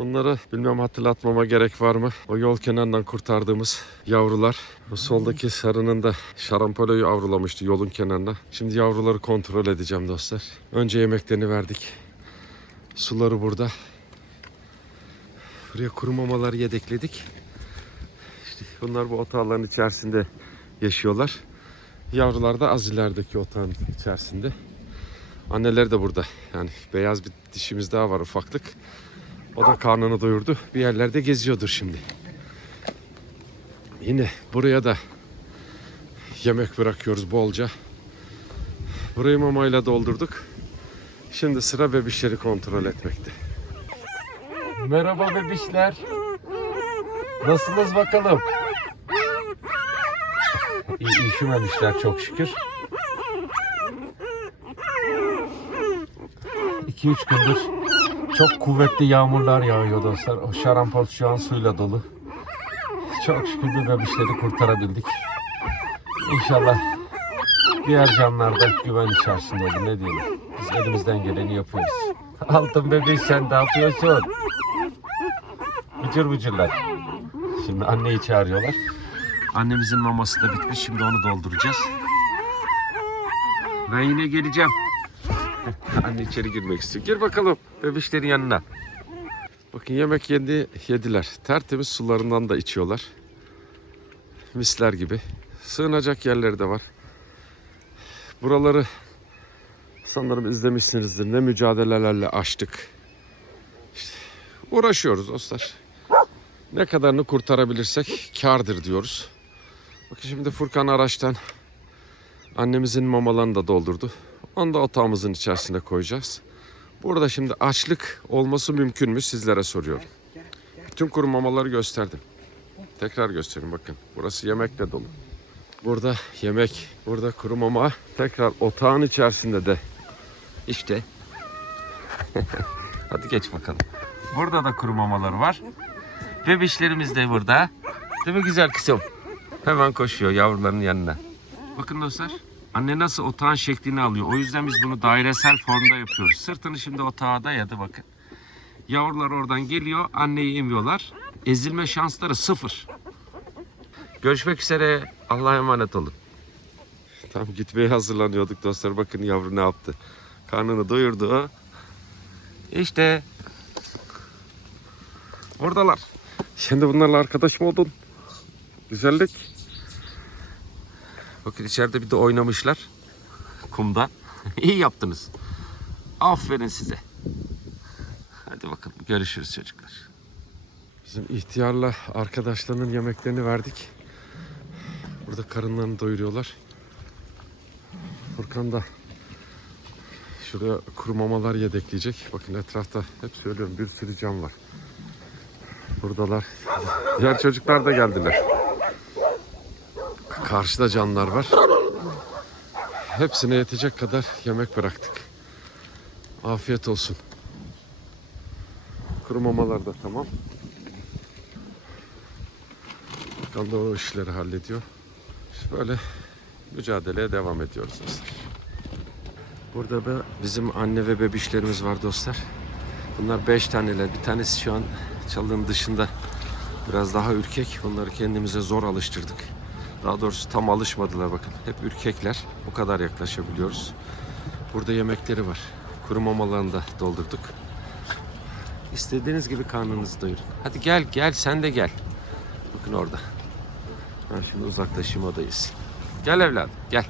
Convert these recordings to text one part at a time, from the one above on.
Bunları bilmem hatırlatmama gerek var mı? O yol kenarından kurtardığımız yavrular. Bu soldaki sarının da şarampoloyu avrulamıştı yolun kenarına. Şimdi yavruları kontrol edeceğim dostlar. Önce yemeklerini verdik. Suları burada. Buraya kuru mamaları yedekledik. İşte bunlar bu otağların içerisinde yaşıyorlar. Yavrular da az ilerideki otağın içerisinde. Anneler de burada. Yani beyaz bir dişimiz daha var, ufaklık. O da karnını doyurdu. Bir yerlerde geziyordur şimdi. Yine buraya da yemek bırakıyoruz bolca. Burayı mamayla doldurduk. Şimdi sıra bebişleri kontrol etmekte. Merhaba bebişler. Nasılsınız bakalım? Üşümemişler çok şükür. 2-3 gündür çok kuvvetli yağmurlar yağıyor dostlar. O şarampol şu an suyla dolu. Çok şükür bir bebişleri kurtarabildik. İnşallah diğer canlar da güven içerisinde olur. Ne diyelim? Biz elimizden geleni yapıyoruz. Altın bebeği sen ne yapıyorsun? Bıcır bıcırlar. Şimdi anneyi çağırıyorlar. Annemizin maması da bitmiş. Şimdi onu dolduracağız. Ben yine geleceğim. Anne içeri girmek istiyor. Gir bakalım bebişlerin yanına. Bakın yemek yediler. Tertemiz sularından da içiyorlar. Misler gibi. Sığınacak yerleri de var. Buraları sanırım izlemişsinizdir. Ne mücadelelerle açtık. İşte uğraşıyoruz dostlar. Ne kadarını kurtarabilirsek kârdır diyoruz. Bakın şimdi Furkan araçtan annemizin mamalarını da doldurdu. Onu da otağımızın içerisine koyacağız. Burada şimdi açlık olması mümkün mü sizlere soruyorum. Bütün kuru mamaları gösterdim. Tekrar göstereyim bakın. Burası yemekle dolu. Burada yemek, burada kuru mama. Tekrar otağın içerisinde de işte. Hadi geç bakalım. Burada da kuru mamaları var. Bebişlerimiz de burada. Değil mi güzel kızım? Hemen koşuyor yavruların yanına. Bakın dostlar. Anne nasıl otağın şeklini alıyor. O yüzden biz bunu dairesel formda yapıyoruz. Sırtını şimdi otağa dayadı bakın. Yavrular oradan geliyor. Anneyi emiyorlar. Ezilme şansları 0. Görüşmek üzere. Allah'a emanet olun. Tam gitmeye hazırlanıyorduk dostlar. Bakın yavru ne yaptı. Karnını doyurdu. İşte. Oradalar. Şimdi bunlarla arkadaş mı oldun? Güzellik. Bakın içeride bir de oynamışlar. Kumda. İyi yaptınız. Aferin size. Hadi bakalım görüşürüz çocuklar. Bizim ihtiyarla arkadaşlarının yemeklerini verdik. Burada karınlarını doyuruyorlar. Furkan da şuraya kuru mamalar yedekleyecek. Bakın etrafta hep söylüyorum bir sürü can var. Buradalar. Diğer çocuklar da geldiler. Karşıda canlar var. Hepsine yetecek kadar yemek bıraktık. Afiyet olsun. Kuru mamalar da tamam. Furkan da o işleri hallediyor. İşte böyle mücadeleye devam ediyoruz dostlar. Burada da bizim anne ve bebişlerimiz var dostlar. Bunlar 5 taneler. Bir tanesi şu an çalının dışında biraz daha ürkek. Onları kendimize zor alıştırdık. Daha doğrusu tam alışmadılar bakın. Hep ürkekler. Bu kadar yaklaşabiliyoruz. Burada yemekleri var. Kuru mamalarını da doldurduk. İstediğiniz gibi karnınızı doyurun. Hadi gel sen de gel. Bakın orada. Ben şimdi uzaklaşayım odayız. Gel evladım gel.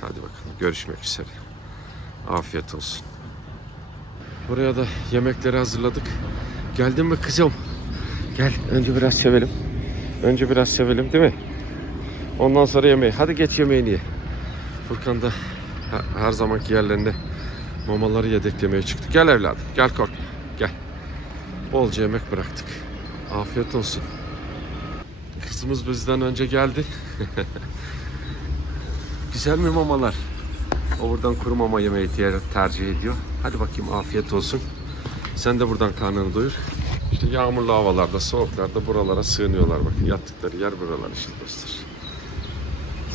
Hadi bakalım görüşmek üzere. Afiyet olsun. Buraya da yemekleri hazırladık. Geldin mi kızım? Gel önce biraz sevelim. Önce biraz sevelim değil mi? Ondan sonra yemeği. Hadi geç yemeğini ye. Furkan da her zamanki yerlerinde mamaları yedeklemeye çıktı. Gel evladım gel korkma. Gel. Bolca yemek bıraktık. Afiyet olsun. Kızımız bizden önce geldi. Güzel mi mamalar? O buradan kuru mama yemeği tercih ediyor. Hadi bakayım afiyet olsun. Sen de buradan karnını doyur. İşte yağmurlu havalarda, soğuklarda buralara sığınıyorlar. Bakın yattıkları yer buralar işte dostlar.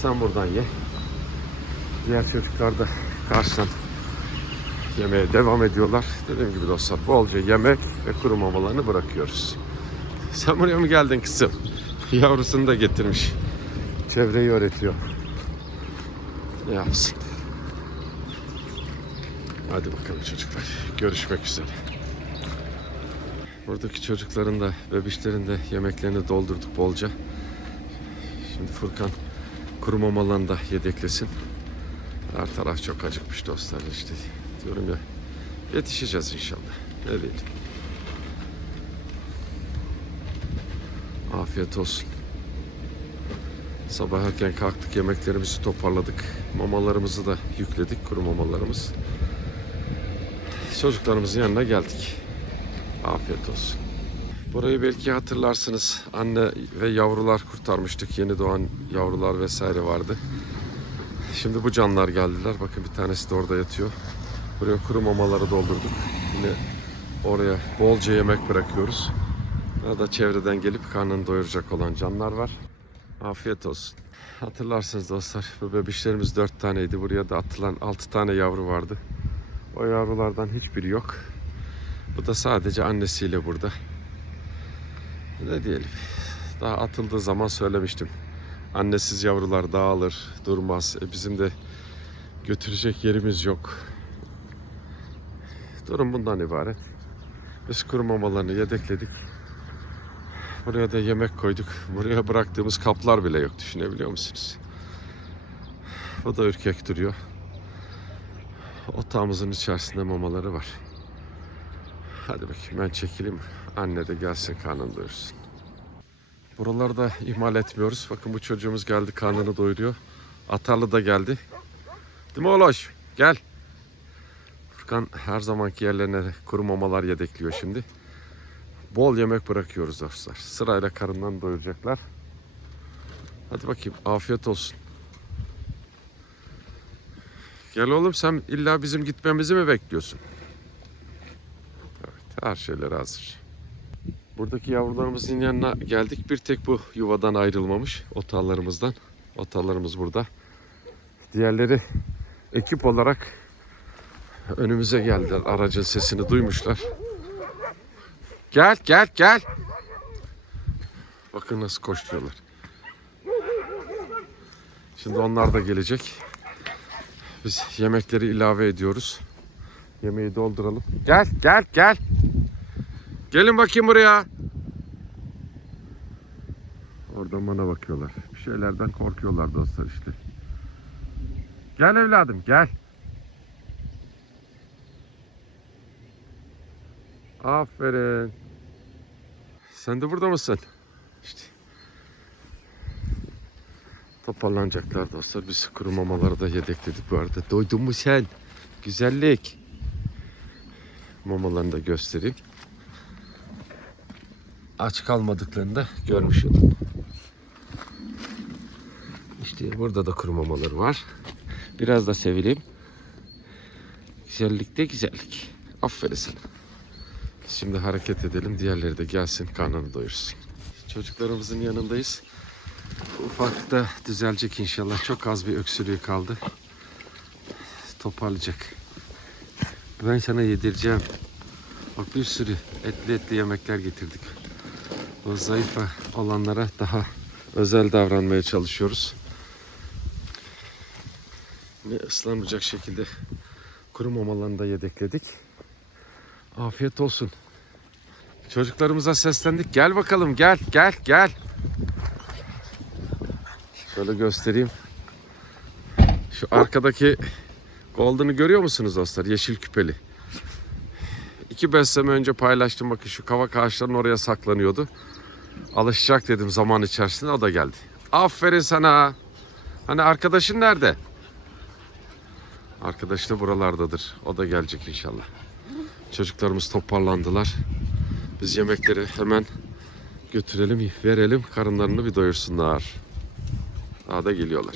Sen buradan ye. Diğer çocuklar da karşıdan Yemeye devam ediyorlar. Dediğim gibi dostlar, bolca yemek ve kuru mamalarını bırakıyoruz. Sen buraya mı geldin kızım? Yavrusunu da getirmiş. Çevreyi öğretiyor. Ne yapsın? Hadi bakalım çocuklar. Görüşmek üzere. Buradaki çocukların da, bebişlerin de yemeklerini doldurduk bolca. Şimdi Furkan kuru mamalarını da yedeklesin. Her taraf çok acıkmış dostlar işte. Diyorum ya, yetişeceğiz inşallah. Ne diyelim. Afiyet olsun. Sabah erken kalktık, yemeklerimizi toparladık. Mamalarımızı da yükledik, kuru mamalarımız. Çocuklarımızın yanına geldik. Afiyet olsun. Burayı belki hatırlarsınız. Anne ve yavrular kurtarmıştık. Yeni doğan yavrular vesaire vardı. Şimdi bu canlar geldiler. Bakın bir tanesi de orada yatıyor. Buraya kuru mamaları doldurduk. Yine oraya bolca yemek bırakıyoruz. Daha da çevreden gelip karnını doyuracak olan canlar var. Afiyet olsun. Hatırlarsınız dostlar, bu bebişlerimiz 4 taneydi. Buraya da atılan 6 tane yavru vardı. O yavrulardan hiçbiri yok. Bu da sadece annesiyle burada. Ne diyelim. Daha atıldığı zaman söylemiştim. Annesiz yavrular dağılır, durmaz. Bizim de götürecek yerimiz yok. Durum bundan ibaret. Biz kuru mamalarını yedekledik. Buraya da yemek koyduk. Buraya bıraktığımız kaplar bile yok. Düşünebiliyor musunuz? O da ürkek duruyor. Otağımızın içerisinde mamaları var. Hadi bakayım ben çekileyim. Anne de gelsin, karnını doyursun. Buralarda ihmal etmiyoruz. Bakın bu çocuğumuz geldi, karnını doyuruyor. Atarlı da geldi. Değil mi oğloş? Gel. Furkan her zamanki yerlerine kuru mamalar yedekliyor şimdi. Bol yemek bırakıyoruz dostlar. Sırayla karından doyuracaklar. Hadi bakayım, afiyet olsun. Gel oğlum, sen illa bizim gitmemizi mi bekliyorsun? Evet, her şeyler hazır. Buradaki yavrularımızın yanına geldik. Bir tek bu yuvadan ayrılmamış, otallarımızdan. Otallarımız burada. Diğerleri ekip olarak önümüze geldiler. Aracın sesini duymuşlar. Gel, gel, gel. Bakın nasıl koşturuyorlar. Şimdi onlar da gelecek. Biz yemekleri ilave ediyoruz. Yemeği dolduralım. Gel, gel, gel. Gelin bakayım buraya. Oradan bana bakıyorlar. Bir şeylerden korkuyorlar dostlar işte. Gel evladım, gel. Aferin. Sen de burada mısın? İşte. Toparlanacaklar dostlar. Biz kuru mamaları da yedekledik bu arada. Doydun mu sen? Güzellik. Mamalarını da göstereyim. Aç kalmadıklarını da görmüş olun. İşte burada da kuru mamaları var. Biraz da sevileyim. Güzellik de güzellik. Aferin sana. Şimdi hareket edelim. Diğerleri de gelsin, karnını doyursun. Çocuklarımızın yanındayız. Ufak da düzelecek inşallah. Çok az bir öksürüğü kaldı. Toparlayacak. Ben sana yedireceğim. Bak, bir sürü etli yemekler getirdik. O zayıf olanlara daha özel davranmaya çalışıyoruz. Ve ıslanmayacak şekilde kuru mamalarını da yedekledik. Afiyet olsun. Çocuklarımıza seslendik. Gel bakalım, gel, gel, gel. Şöyle göstereyim. Şu arkadaki golden'ı görüyor musunuz dostlar? Yeşil küpeli. 2 besleme önce paylaştım. Bakın şu kavak ağaçlarının oraya saklanıyordu. Alışacak dedim zaman içerisinde, o da geldi. Aferin sana. Hani arkadaşın nerede? Arkadaş da buralardadır. O da gelecek inşallah. Çocuklarımız toparlandılar. Biz yemekleri hemen götürelim, verelim. Karınlarını bir doyursunlar. Daha da geliyorlar.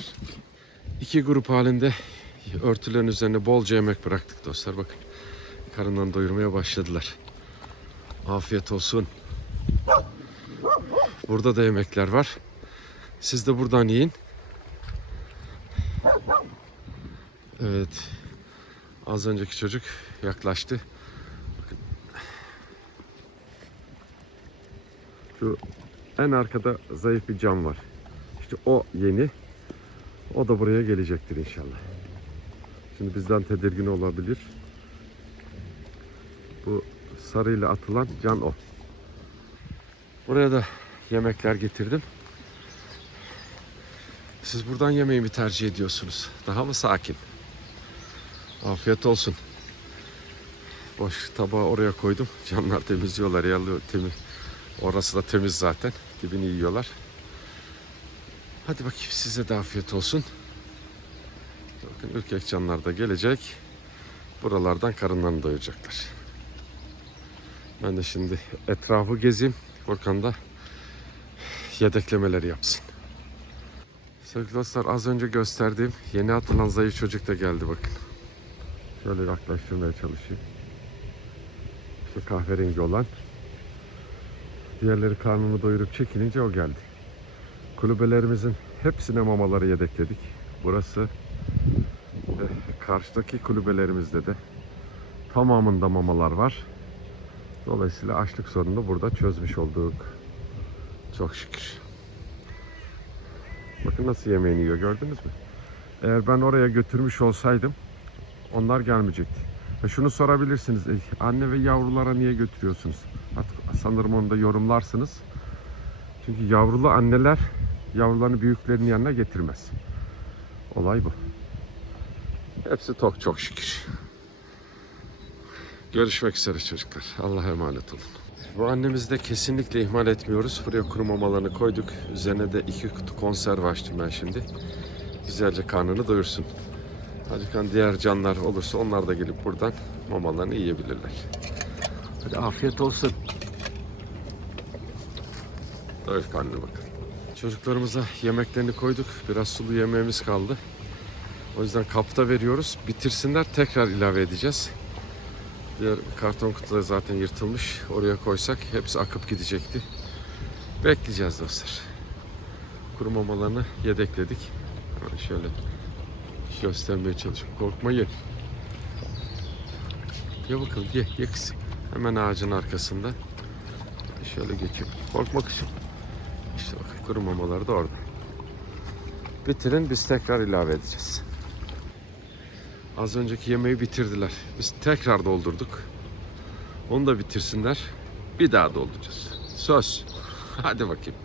2 grup halinde örtülerin üzerine bolca yemek bıraktık dostlar. Bakın, karınlarını doyurmaya başladılar. Afiyet olsun. Burada da yemekler var. Siz de buradan yiyin. Evet. Az önceki çocuk yaklaştı. Bakın. Şu en arkada zayıf bir cam var. İşte o yeni. O da buraya gelecektir inşallah. Şimdi bizden tedirgin olabilir. Bu sarıyla atılan can o. Buraya da yemekler getirdim. Siz buradan yemeği mi tercih ediyorsunuz? Daha mı sakin? Afiyet olsun. Boş tabağı oraya koydum. Canlar temizliyorlar. Temiz. Orası da temiz zaten. Dibini yiyorlar. Hadi bakayım, size de afiyet olsun. Bakın ürkek canlar da gelecek. Buralardan karınlarını doyuracaklar. Ben de şimdi etrafı gezeyim. Korkan da yedeklemeleri yapsın. Sevgili dostlar, az önce gösterdiğim yeni atılan zayıf çocuk da geldi bakın. Şöyle yaklaştırmaya çalışayım. İşte kahverengi olan. Diğerleri karnını doyurup çekilince o geldi. Kulübelerimizin hepsine mamaları yedekledik. Burası ve karşıdaki kulübelerimizde de tamamında mamalar var. Dolayısıyla açlık sorununu burada çözmüş olduk. Çok şükür. Bakın nasıl yemeğini yiyor, gördünüz mü? Eğer ben oraya götürmüş olsaydım onlar gelmeyecekti. Şunu sorabilirsiniz. Anne ve yavrulara niye götürüyorsunuz? Sanırım onu da yorumlarsınız. Çünkü yavrulu anneler yavrularını büyüklerinin yanına getirmez. Olay bu. Hepsi tok çok şükür. Görüşmek üzere çocuklar. Allah'a emanet olun. Bu annemizi de kesinlikle ihmal etmiyoruz. Buraya kuru mamalarını koyduk. Üzerine de 2 kutu konserve açtım ben şimdi. Güzelce karnını doyursun. Acıkan diğer canlar olursa onlar da gelip buradan mamalarını yiyebilirler. Hadi afiyet olsun. Doyur karnını bakın. Çocuklarımıza yemeklerini koyduk. Biraz sulu yemeğimiz kaldı. O yüzden kapta veriyoruz. Bitirsinler, tekrar ilave edeceğiz. Diğer karton kutuları zaten yırtılmış. Oraya koysak hepsi akıp gidecekti. Bekleyeceğiz dostlar. Kuru mamalarını yedekledik. Hemen şöyle göstermeye çalışıyorum. Korkmayın. Ye bakalım, ye kızım. Hemen ağacın arkasında. Şöyle geçiyor. Korkma kızım. İşte bakın kuru mamaları da orada. Bitirin, biz tekrar ilave edeceğiz. Az önceki yemeği bitirdiler. Biz tekrar doldurduk. Onu da bitirsinler. Bir daha dolduracağız. Söz. Hadi bakayım.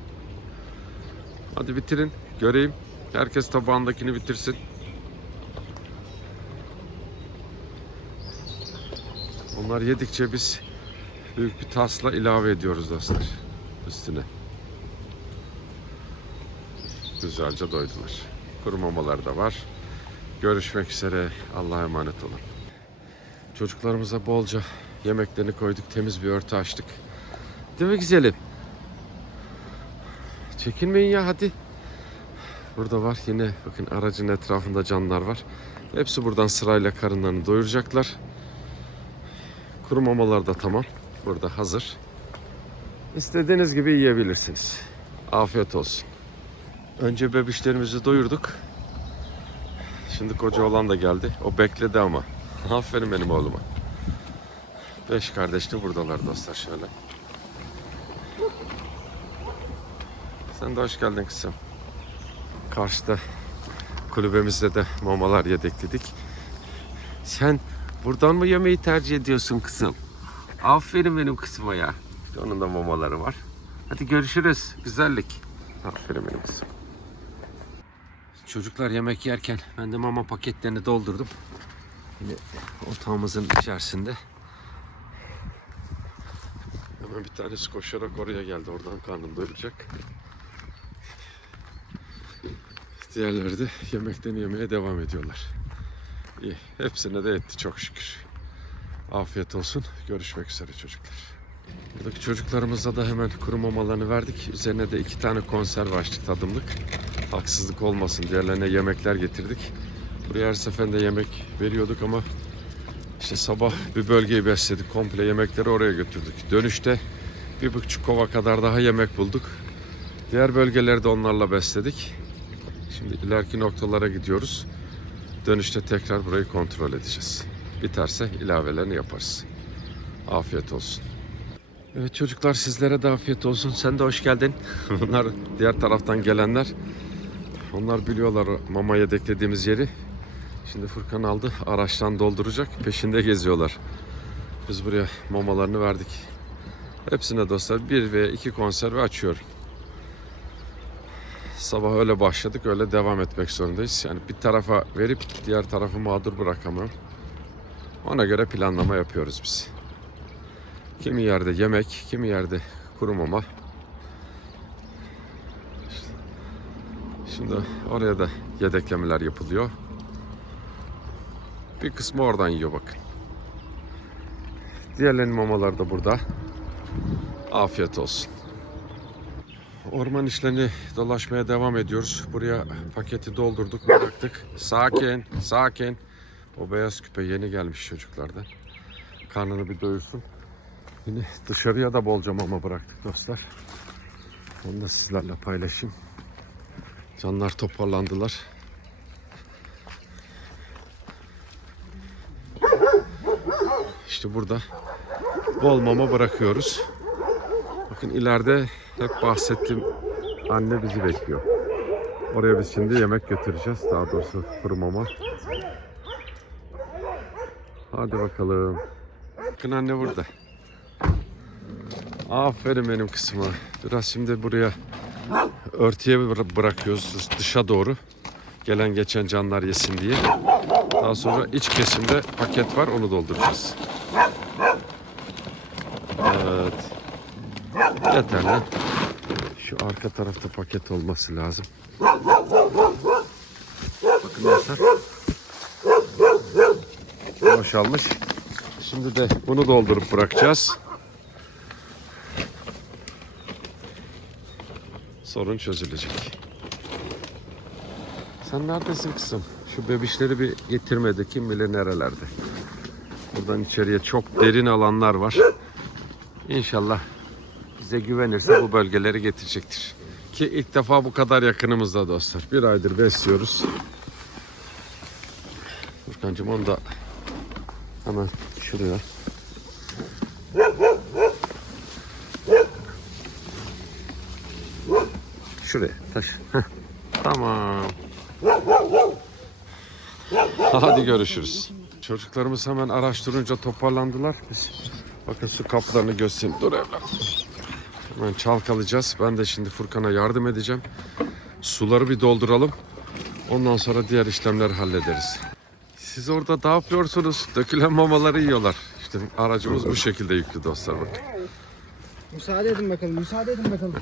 Hadi bitirin. Göreyim. Herkes tabağındakini bitirsin. Onlar yedikçe biz büyük bir tasla ilave ediyoruz dostlar. Üstüne. Güzelce doydular. Kuru mamalar da var. Görüşmek üzere. Allah'a emanet olun. Çocuklarımıza bolca yemeklerini koyduk. Temiz bir örtü açtık. Değil mi güzelim? Çekinmeyin ya, hadi. Burada var yine, bakın aracın etrafında canlar var. Hepsi buradan sırayla karınlarını doyuracaklar. Kuru mamalar da tamam. Burada hazır. İstediğiniz gibi yiyebilirsiniz. Afiyet olsun. Önce bebişlerimizi doyurduk. Şimdi koca oğlan da geldi. O bekledi ama. Aferin benim oğluma. 5 kardeş de buradalar dostlar şöyle. Sen de hoş geldin kızım. Karşıda kulübemizde de mamalar yedekledik. Sen buradan mı yemeği tercih ediyorsun kızım? Aferin benim kızıma ya. İşte onun da mamaları var. Hadi görüşürüz. Güzellik. Aferin benim kızım. Çocuklar yemek yerken ben de mama paketlerini doldurdum. Yine otağımızın içerisinde. Hemen bir tanesi koşarak oraya geldi. Oradan karnını doyuracak. Diğerleri de yemeklerini yemeye devam ediyorlar. İyi. Hepsine de etti çok şükür. Afiyet olsun. Görüşmek üzere çocuklar. Buradaki çocuklarımıza da hemen kuru mamalarını verdik. Üzerine de 2 tane konserve açtık tadımlık. Haksızlık olmasın. Diğerlerine yemekler getirdik. Buraya her seferinde yemek veriyorduk ama işte sabah bir bölgeyi besledik. Komple yemekleri oraya götürdük. Dönüşte 1,5 kova kadar daha yemek bulduk. Diğer bölgeleri de onlarla besledik. Şimdi ileriki noktalara gidiyoruz. Dönüşte tekrar burayı kontrol edeceğiz. Biterse ilavelerini yaparız. Afiyet olsun. Evet çocuklar, sizlere de afiyet olsun. Sen de hoş geldin. Bunlar diğer taraftan gelenler. Onlar biliyorlar mama yedeklediğimiz yeri. Şimdi Furkan aldı, araçtan dolduracak. Peşinde geziyorlar. Biz buraya mamalarını verdik. Hepsine dostlar 1 veya 2 konserve açıyorum. Sabah öyle başladık, öyle devam etmek zorundayız. Yani bir tarafa verip diğer tarafı mağdur bırakamam. Ona göre planlama yapıyoruz biz. Kimi yerde yemek, kimi yerde kuru mama. Şimdi oraya da yedeklemeler yapılıyor. Bir kısmı oradan yiyor bakın. Diğerlerinin mamaları da burada. Afiyet olsun. Orman işlerini dolaşmaya devam ediyoruz. Buraya paketi doldurduk, bıraktık. Sakin, sakin. O beyaz küpe yeni gelmiş çocuklardan. Karnını bir doyursun. Yine dışarıya da bolca mama bıraktık dostlar. Onu da sizlerle paylaşayım. Canlar toparlandılar. İşte burada bol mama bırakıyoruz. Bakın ileride hep bahsettiğim anne bizi bekliyor. Oraya biz şimdi yemek götüreceğiz. Daha doğrusu kuru mama. Hadi bakalım. Bakın anne burada. Aferin benim kızıma. Biraz şimdi buraya örtüye bırakıyoruz dışa doğru. Gelen geçen canlar yesin diye. Daha sonra iç kesimde paket var, onu dolduracağız. Evet. Yeterli. Şu arka tarafta paket olması lazım. Bakın dostlar. Boşalmış. Şimdi de bunu doldurup bırakacağız. Sorun çözülecek. Sen neredesin kızım? Şu bebişleri bir getirmedi. Kim bilir nerelerde. Buradan içeriye çok derin alanlar var. İnşallah bize güvenirse bu bölgeleri getirecektir. Ki ilk defa bu kadar yakınımızda dostlar. 1 aydır besliyoruz. Furkancığım onu da hemen şuraya. Şuraya taş. Tamam. Hadi görüşürüz. Çocuklarımız hemen araştırınca toparlandılar. Biz bakın su kaplarını göstereyim. Dur evladım. Hemen çalkalayacağız. Ben de şimdi Furkan'a yardım edeceğim. Suları bir dolduralım. Ondan sonra diğer işlemleri hallederiz. Siz orada ne yapıyorsunuz? Dökülen mamaları yiyorlar. İşte aracımız bu şekilde yüklü dostlar bakın. Müsaade edin bakalım, müsaade edin bakalım.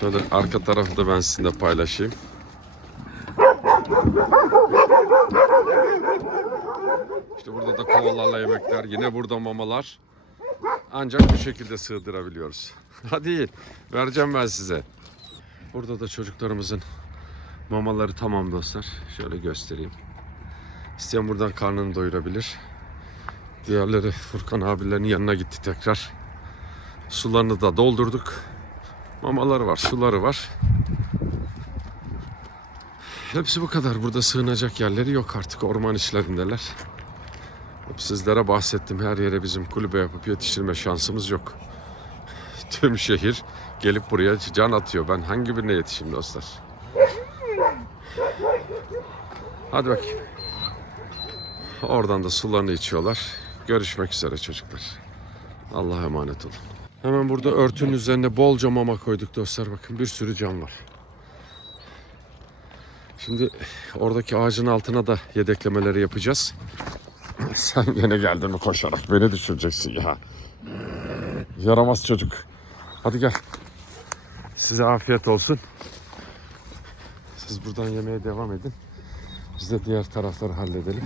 Şöyle arka tarafı da ben sizinle paylaşayım. İşte burada da kovalarla yemekler. Yine burada mamalar. Ancak bu şekilde sığdırabiliyoruz. Hadi yiyin. Vereceğim ben size. Burada da çocuklarımızın mamaları tamam dostlar. Şöyle göstereyim. İsteyen buradan karnını doyurabilir. Diğerleri Furkan abilerinin yanına gitti tekrar. Sularını da doldurduk. Mamaları var, suları var. Hepsi bu kadar. Burada sığınacak yerleri yok artık. Orman işlerindeler. Hep sizlere bahsettim. Her yere bizim kulübe yapıp yetiştirme şansımız yok. Tüm şehir gelip buraya can atıyor. Ben hangi birine yetişeyim dostlar? Hadi bakayım. Oradan da sularını içiyorlar. Görüşmek üzere çocuklar. Allah'a emanet olun. Hemen burada örtünün üzerine bolca mama koyduk dostlar. Bakın bir sürü cam var. Şimdi oradaki ağacın altına da yedeklemeleri yapacağız. Sen yine geldin mi koşarak? Beni düşüreceksin ya. Yaramaz çocuk. Hadi gel. Size afiyet olsun. Siz buradan yemeye devam edin. Biz de diğer tarafları halledelim.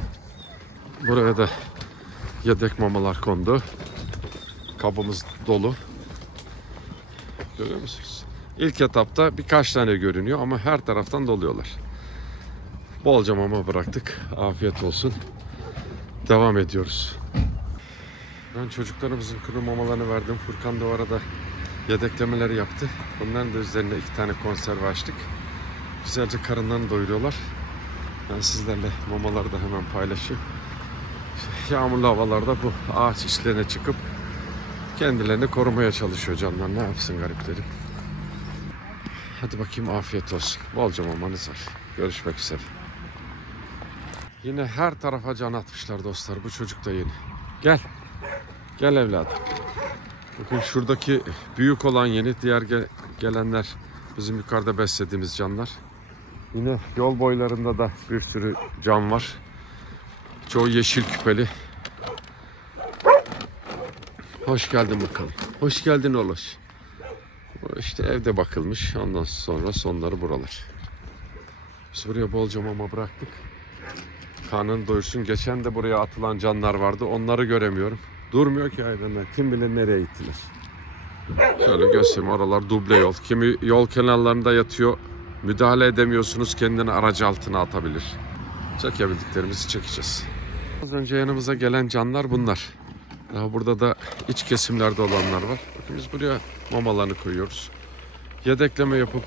Buraya da yedek mamalar kondu. Kabımız dolu. Görüyor musunuz? İlk etapta birkaç tane görünüyor ama her taraftan doluyorlar. Bolca mama bıraktık. Afiyet olsun. Devam ediyoruz. Ben çocuklarımızın kuru mamalarını verdim. Furkan da o arada yedeklemeleri yaptı. Bunların da üzerine 2 tane konserve açtık. Güzelce karınlarını doyuruyorlar. Ben sizlerle mamaları da hemen paylaşayım. yağmurlu havalarda bu ağaç içlerine çıkıp kendilerini korumaya çalışıyor canlar. Ne yapsın garipleri. Hadi bakayım, afiyet olsun. Bolca mamanız var. Görüşmek üzere. Yine her tarafa can atmışlar dostlar. Bu çocuk da yeni. Gel. Gel evladım. Bakın şuradaki büyük olan yeni. Diğer gelenler bizim yukarıda beslediğimiz canlar. Yine yol boylarında da bir sürü can var. Çoğu yeşil küpeli. Hoş geldin bakalım. Hoş geldin Oloş. İşte evde bakılmış. Ondan sonra sonları buralar. Biz buraya bolca mama bıraktık. Karnını doyursun. Geçen de buraya atılan canlar vardı. Onları göremiyorum. Durmuyor ki hayvanlar. Kim bilir nereye gittiler. Şöyle göstereyim. Oralar duble yol. Kimi yol kenarlarında yatıyor. Müdahale edemiyorsunuz. Kendini aracı altına atabilir. Çekebildiklerimizi çekeceğiz. Az önce yanımıza gelen canlar bunlar. Daha burada da iç kesimlerde olanlar var. Bakın biz buraya mamalarını koyuyoruz. Yedekleme yapıp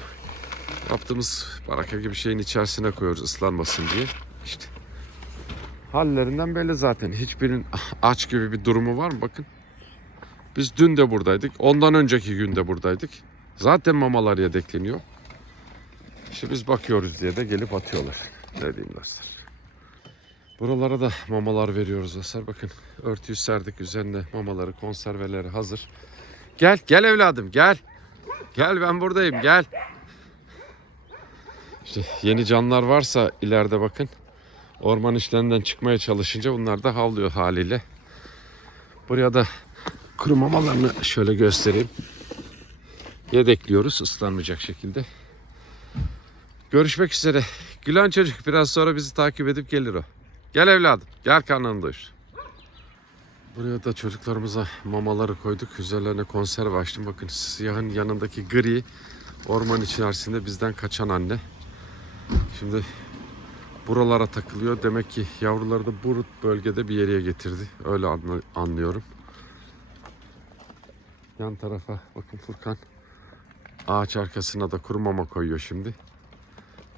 yaptığımız baraka gibi şeyin içerisine koyuyoruz ıslanmasın diye. İşte hallerinden belli zaten. Hiçbirinin aç gibi bir durumu var mı? Bakın. Biz dün de buradaydık. Ondan önceki gün de buradaydık. Zaten mamalar yedekleniyor. İşte biz bakıyoruz diye de gelip atıyorlar. Ne diyeyim dostlar. Buralara da mamalar veriyoruz dostlar. Bakın örtüyü serdik. Üzerinde mamaları, konserveleri hazır. Gel, gel evladım gel. Gel, ben buradayım, gel. İşte yeni canlar varsa ileride bakın. Orman işlerinden çıkmaya çalışınca bunlar da havlıyor haliyle. Buraya da kuru mamalarını şöyle göstereyim. Yedekliyoruz ıslanmayacak şekilde. Görüşmek üzere. Gülen çocuk biraz sonra bizi takip edip gelir o. Gel evladım. Gel, karnını doyur. Buraya da çocuklarımıza mamaları koyduk. Üzerlerine konserve açtım. Bakın siyahın yanındaki gri orman içerisinde bizden kaçan anne. Şimdi buralara takılıyor. Demek ki yavruları da bu bölgede bir yere getirdi. Öyle anlıyorum. Yan tarafa bakın Furkan. Ağaç arkasına da kuru mama koyuyor şimdi.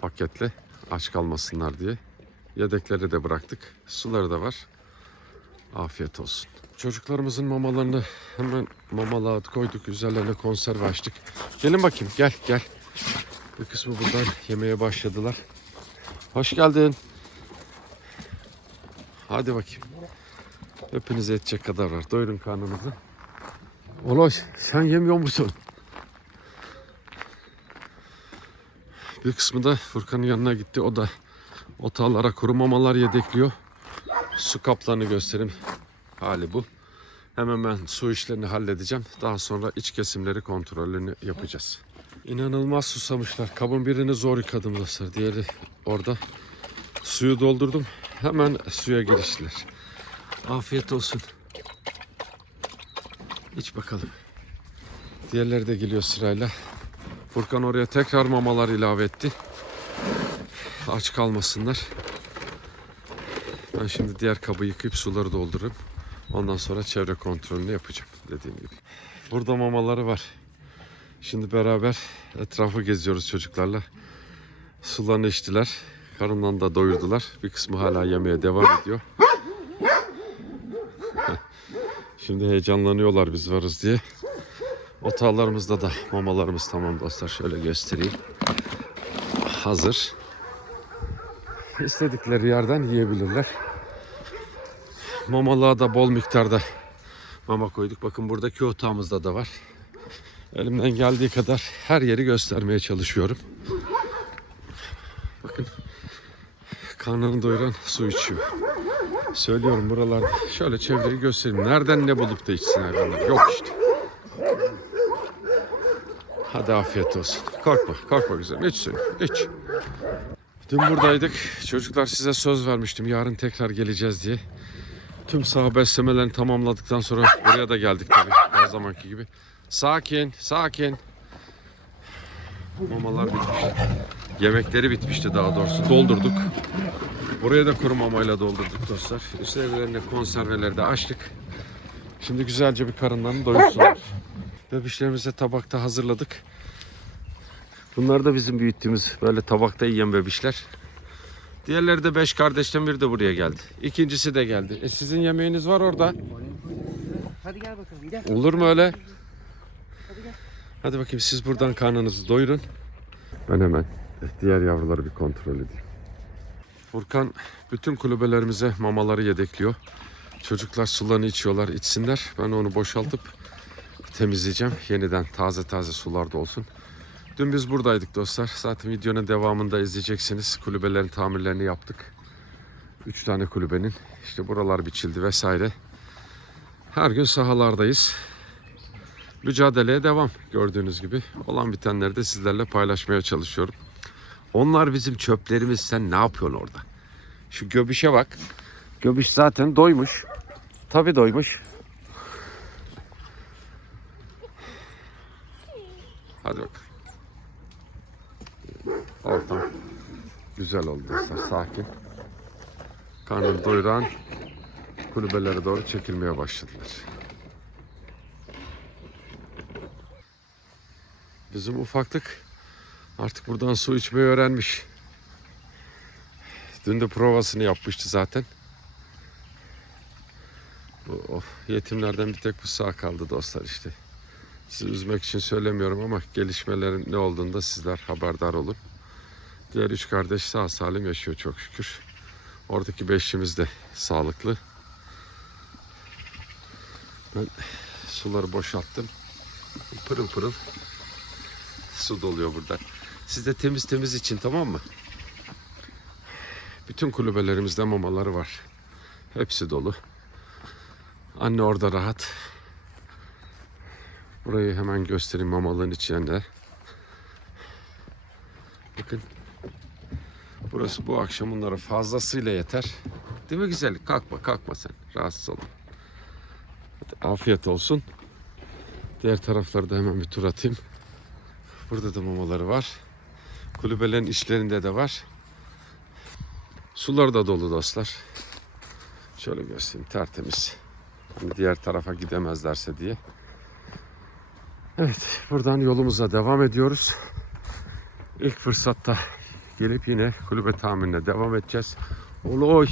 Paketle aç kalmasınlar diye. Yedekleri de bıraktık. Suları da var. Afiyet olsun. Çocuklarımızın mamalarını hemen mamalığa koyduk. Üzerlerine konserve açtık. Gelin bakayım, gel gel. Bir kısmı buradan yemeye başladılar. Hoş geldin. Hadi bakayım. Hepinize edecek kadar var. Doyurun karnınızı. Oloş, sen yemiyor musun? Bir kısmı da Furkan'ın yanına gitti. O da otağlara kuru mamalar yedekliyor. Su kaplarını göstereyim. Hali bu. Hemen ben su işlerini halledeceğim. Daha sonra iç kesimleri kontrolünü yapacağız. İnanılmaz susamışlar. Kabın birini zor yıkadım dostlar. Diğeri orada. Suyu doldurdum. Hemen suya giriştiler. Afiyet olsun. İç bakalım. Diğerleri de geliyor sırayla. Furkan oraya tekrar mamalar ilave etti. Aç kalmasınlar. Ben şimdi diğer kabı yıkayıp suları doldurup ondan sonra çevre kontrolünü yapacağım dediğim gibi. Burada mamaları var. Şimdi beraber etrafı geziyoruz çocuklarla. Sularını içtiler. Karından da doyurdular. Bir kısmı hala yemeye devam ediyor. Şimdi heyecanlanıyorlar biz varız diye. Otağlarımızda da mamalarımız tamam dostlar. Şöyle göstereyim. Hazır. İstedikleri yerden yiyebilirler. Mamalığa da bol miktarda mama koyduk. Bakın buradaki otağımızda da var. Elimden geldiği kadar her yeri göstermeye çalışıyorum. Bakın karnını doyuran su içiyor. Söylüyorum buralarda. Şöyle çevreyi göstereyim. Nereden ne bulup da içsin hayvanlar. Yok işte. Hadi afiyet olsun. Korkma, korkma güzelim. İç suyu, iç. Dün buradaydık. Çocuklar size söz vermiştim. Yarın tekrar geleceğiz diye. Tüm saha beslemelerini tamamladıktan sonra buraya da geldik tabii. Her zamanki gibi. Sakin, sakin. Mamalar bitmişti. Yemekleri bitmişti daha doğrusu. Doldurduk. Buraya da kuru mamayla doldurduk dostlar. Üzerlerine konserveleri de açtık. Şimdi güzelce bir karınlarını doyursunlar. Bebişlerimize tabakta hazırladık. Bunlar da bizim büyüttüğümüz böyle tabakta yiyen bebişler. Diğerleri de 5 kardeşten biri de buraya geldi. İkincisi de geldi. Sizin yemeğiniz var orada. Hadi gel bakalım gel. Olur mu öyle? Hadi gel. Hadi bakayım siz buradan karnınızı doyurun. Ben hemen diğer yavruları bir kontrol edeyim. Furkan bütün kulübelerimize mamaları yedekliyor. Çocuklar sularını içiyorlar, içsinler. Ben onu boşaltıp temizleyeceğim. Yeniden taze taze sular da olsun. Dün biz buradaydık dostlar. Zaten videonun devamında izleyeceksiniz. Kulübelerin tamirlerini yaptık. 3 tane kulübenin. İşte buralar biçildi vesaire. Her gün sahalardayız. Mücadeleye devam gördüğünüz gibi. Olan bitenleri de sizlerle paylaşmaya çalışıyorum. Onlar bizim çöplerimiz. Sen ne yapıyorsun orada? Şu göbüşe bak. Göbüş zaten doymuş. Tabii doymuş. Hadi bakalım. Ortam güzel oldu dostlar. Sakin. Karnını doyuran kulübelere doğru çekilmeye başladılar. Bizim ufaklık artık buradan su içmeyi öğrenmiş. Dün de provasını yapmıştı zaten. Bu yetimlerden bir tek bu sağ kaldı dostlar işte. Sizi üzmek için söylemiyorum ama gelişmelerin ne olduğunda sizler haberdar olun. Diğer 3 kardeş sağ salim yaşıyor çok şükür. Oradaki 5'imiz de sağlıklı. Ben suları boşalttım. Pırıl pırıl su doluyor burada. Siz de temiz temiz için, tamam mı? Bütün kulübelerimizde mamaları var. Hepsi dolu. Anne orada rahat. Burayı hemen göstereyim mamalığın içinde. Bakın. Burası bu akşam bunlara fazlasıyla yeter. Değil mi güzellik? Kalkma sen. Rahatsız olma. Hadi, afiyet olsun. Diğer tarafları da hemen bir tur atayım. Burada da mamaları var. Kulübelerin içlerinde de var. Sular da dolu dostlar. Şöyle göstereyim, tertemiz. Hani diğer tarafa gidemezlerse diye. Evet, buradan yolumuza devam ediyoruz. İlk fırsatta gelip yine kulübe tamirine devam edeceğiz. Oy.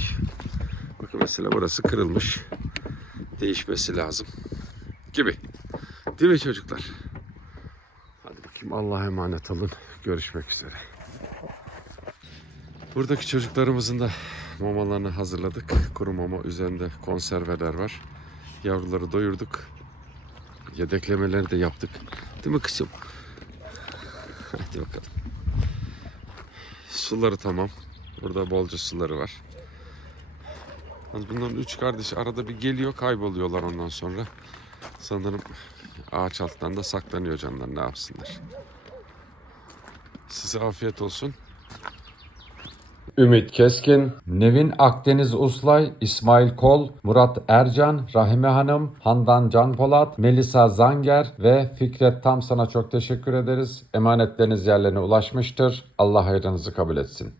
Bakın mesela burası kırılmış. Değişmesi lazım. Gibi. Değil mi çocuklar? Hadi bakayım, Allah'a emanet olun. Görüşmek üzere. Buradaki çocuklarımızın da mamalarını hazırladık. Kuru mama, üzerinde konserveler var. Yavruları doyurduk. Yedeklemeleri de yaptık. Değil mi kızım? Hadi bakalım. Suları tamam. Burada bolca suları var. Bunların 3 kardeş arada bir geliyor, kayboluyorlar ondan sonra. Sanırım ağaç altından da saklanıyor canlar, ne yapsınlar. Size afiyet olsun. Ümit Keskin, Nevin Akdeniz Uslay, İsmail Kol, Murat Ercan, Rahime Hanım, Handan Can Polat, Melisa Zanger ve Fikret Tamsan'a çok teşekkür ederiz. Emanetleriniz yerlerine ulaşmıştır. Allah hayrınızı kabul etsin.